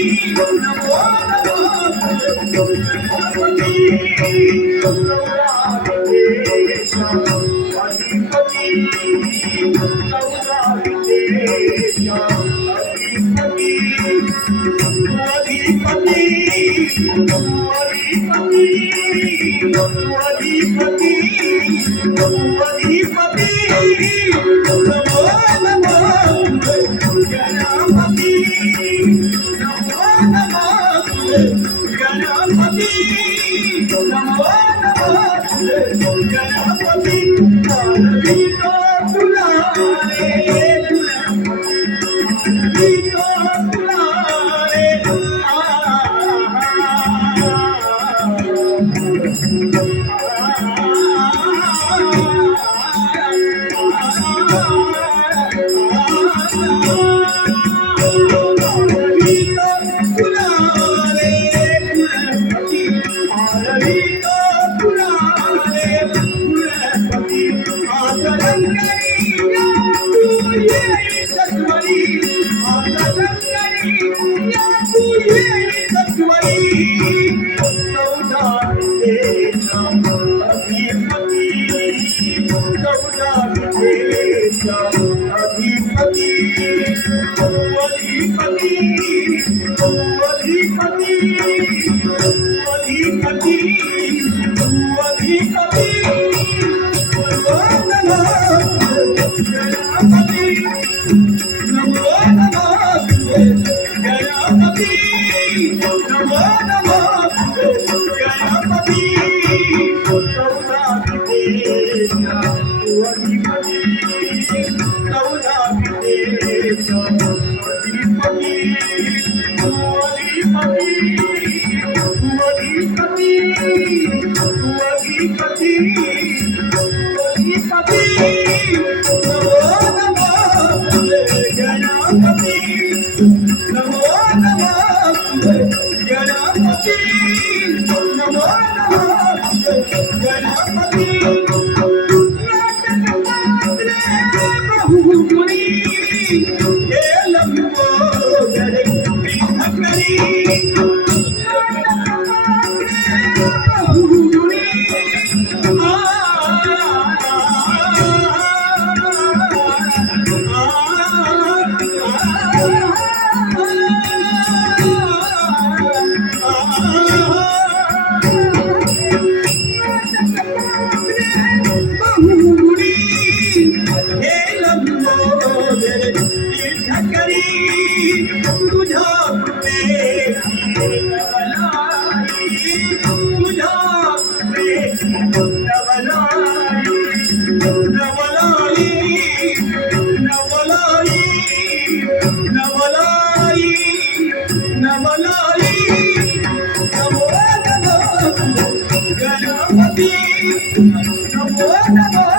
Thank you. Oh, Thank you. Oh, no, no, no.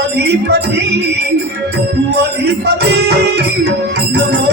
अधिपति तू अधिपति नमो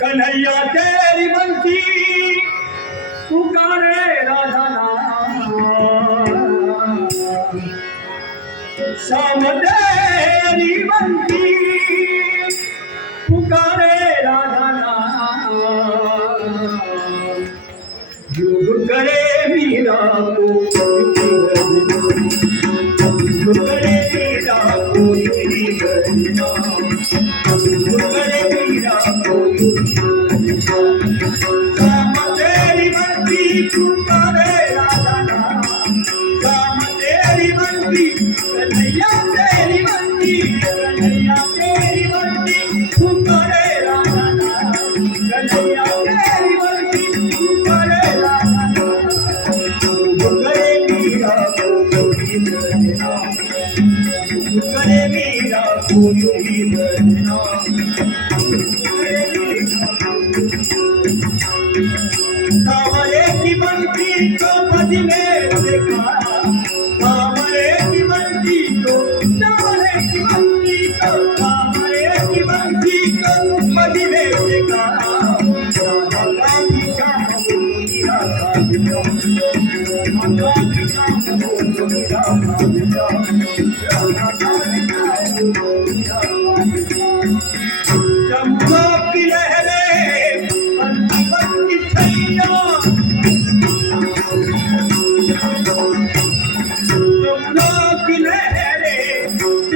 कन्हैया तेरी बंसी पुकारे राधा नाम? श्याम तेरी बंसी Thank you.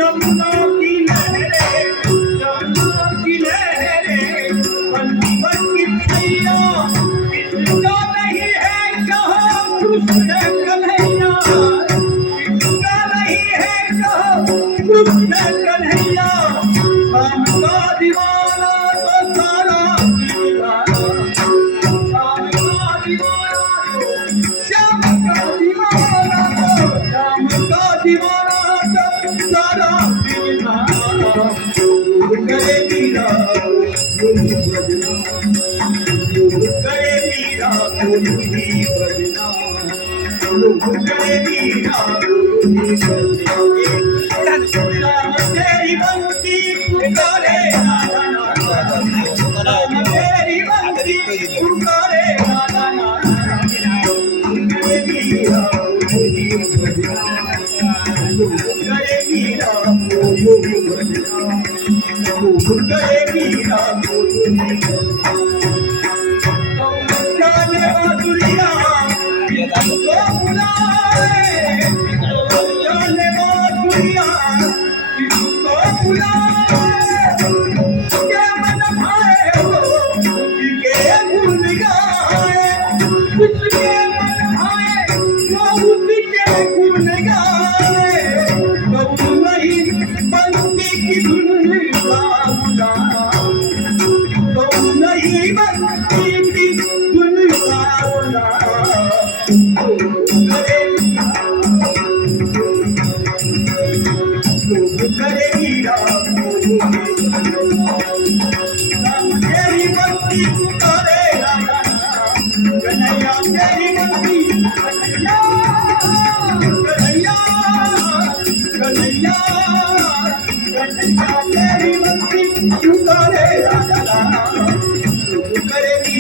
Ramana फुटएगी ना मोरनी you.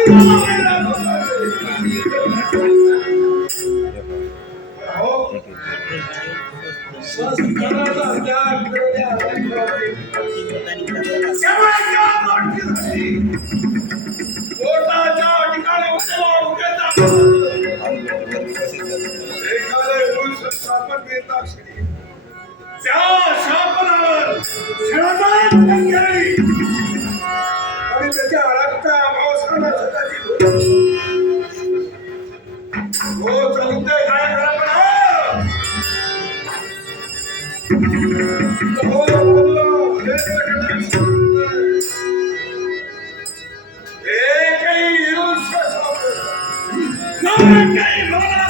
भीतीनं संग्रामाला Not a game,